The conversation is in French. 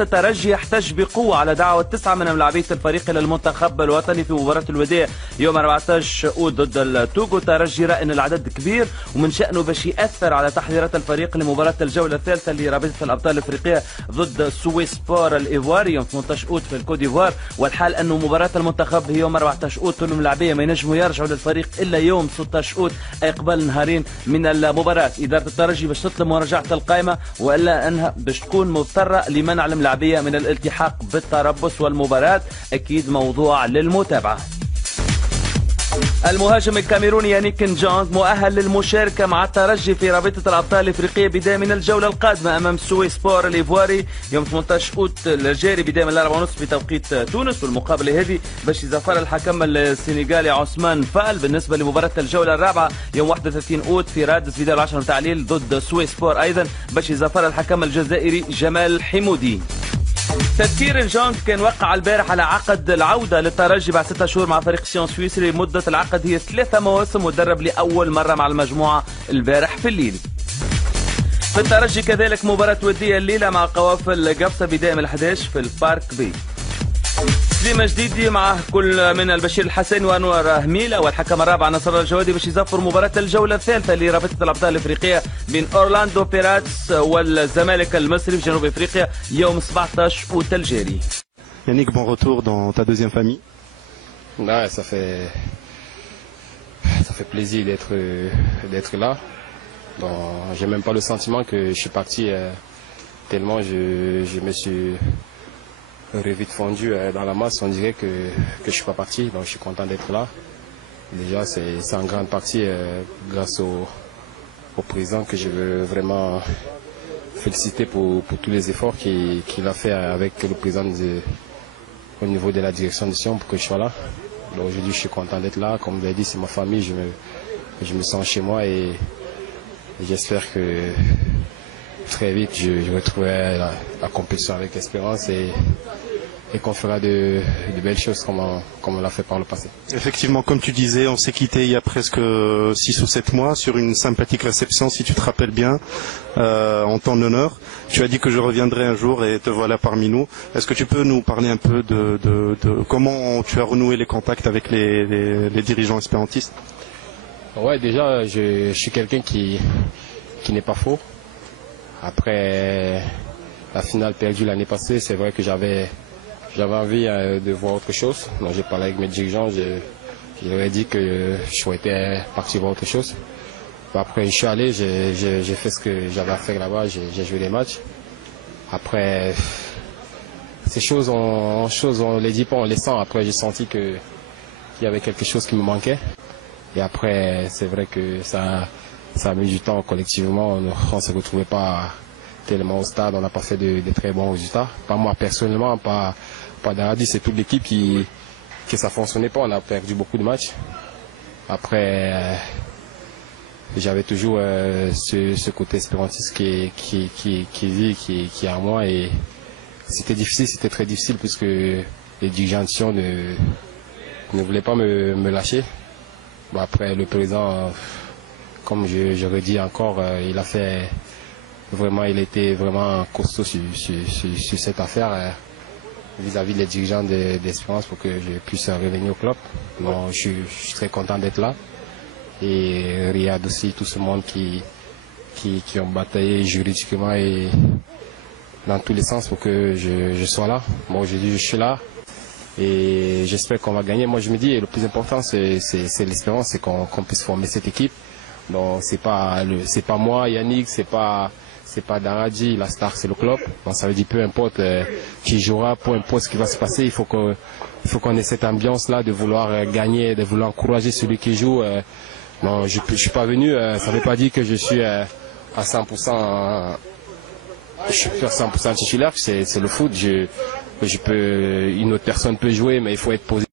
الرئيس الترجي يحتج بقوة على دعوة 9 من لاعبية الفريق إلى المنتخب الوطني في مباراة الوداع يوم 14 أود ضد التوغو. الترجي رأى أن العدد كبير ومن شأنه باش يأثر على تحضيرات الفريق لمباراة الجولة الثالثة لرابطة الأبطال الأفريقية ضد سويس سبور الإيفواري يوم 18 أود في الكوت ديفوار. والحال أنه مباراة المنتخب هي يوم 14 أود، كل اللاعبية ما ينجموا يرجعوا للفريق إلا يوم 16 أود أي قبل نهارين من المباراة. إدارة الترجي باش تطلب مراجعة القائمة وإلا أنها باش تكون مضطرة لمنع الملاعبية من الالتحاق بالتربص والمباراة، أكيد موضوع للمتابعة. المهاجم الكاميروني يانيك نجونغ مؤهل للمشاركة مع الترجي في رابطة الأبطال الأفريقية بداية من الجولة القادمة أمام سويس سبور الإيفواري يوم 18 أوت الجاري بداية من 4:30 بتوقيت تونس. والمقابلة هذه باش يزفر الحكم السنغالي عثمان فال بالنسبة لمباراة الجولة الرابعة يوم 31 أوت في رادس بداية 10 تعليل ضد سويس سبور، أيضا باش يزفر الحكم الجزائري جمال حمودي. تذكير نجونغ كان وقع البارح على عقد العودة للترجي بعد 6 شهور مع فريق سيون سويسري. مدة العقد هي 3 مواسم ودرب لأول مرة مع المجموعة البارح في الليل. في الترجي كذلك مباراة ودية الليلة مع قوافل قفصة بداية من 11 في البارك بي. سليمة جديدي مع كل من البشير الحسين وانور هميلة والحكم الرابع نصر الله الجوادي باش يزفر مباراة الجولة الثالثة لرابطة الأبطال الأفريقية بين أورلاندو بيراتس والزمالك المصري في جنوب أفريقيا يوم 17 أوت الجاري. Yannick, bon retour dans ta deuxième famille. Ouais, ça fait plaisir d'être là. J'ai même pas le sentiment que je suis parti tellement je me suis vite fondu dans la masse. On dirait que je suis pas parti, donc je suis content d'être là. Déjà, c'est en grande partie grâce au président que je veux vraiment féliciter pour tous les efforts qu'il a fait avec le président au niveau de la direction de Sion pour que je sois là. Donc aujourd'hui, je suis content d'être là. Comme vous l'avez dit, c'est ma famille, je me sens chez moi et j'espère que très vite je retrouverai la compétition avec Espérance et qu'on fera de belles choses comme on l'a fait par le passé. Effectivement, comme tu disais, on s'est quitté il y a presque 6 ou 7 mois sur une sympathique réception, si tu te rappelles bien, en ton honneur. Tu as dit que je reviendrai un jour et te voilà parmi nous. Est-ce que tu peux nous parler un peu de comment tu as renoué les contacts avec les dirigeants espérantistes? Ouais, déjà, je suis quelqu'un qui n'est pas faux. Après la finale perdue l'année passée, c'est vrai que j'avais envie de voir autre chose. Donc j'ai parlé avec mes dirigeants, je leur ai dit que je souhaitais partir voir autre chose. Après je suis allé, j'ai fait ce que j'avais à faire là-bas, j'ai joué des matchs. Après, ces choses, on les dit pas, on les sent. Après j'ai senti qu'il y avait quelque chose qui me manquait. Et après, c'est vrai que ça a mis du temps collectivement, on ne se retrouvait pas tellement au stade, on n'a pas fait de très bons résultats. Pas moi personnellement, pas Daradi, c'est toute l'équipe que ça ne fonctionnait pas, on a perdu beaucoup de matchs. Après, j'avais toujours ce côté espérantiste qui est en moi et c'était difficile, c'était très difficile puisque les dirigeants de Sion ne voulaient pas me lâcher. Bon, après, le président, comme je redis encore, il a fait vraiment, il était vraiment costaud sur cette affaire vis-à-vis des dirigeants d'Espérance pour que je puisse revenir au club. Bon, je suis très content d'être là. Et Riyad aussi, tout ce monde qui ont bataillé juridiquement et dans tous les sens pour que je sois là. Bon, aujourd'hui, je suis là. Et j'espère qu'on va gagner. Moi, je me dis, le plus important, c'est l'espérance, c'est qu'on puisse former cette équipe. Donc, c'est pas moi, Yannick, c'est pas Daradi, la star, c'est le club. Donc, ça veut dire peu importe qui jouera, peu importe ce qui va se passer, il faut qu'on ait cette ambiance-là de vouloir gagner, de vouloir encourager celui qui joue. Non, je suis pas venu. Ça veut pas dire que je suis à 100%. Je suis à 100% titulaire. C'est le foot. Une autre personne peut jouer, mais il faut être posé.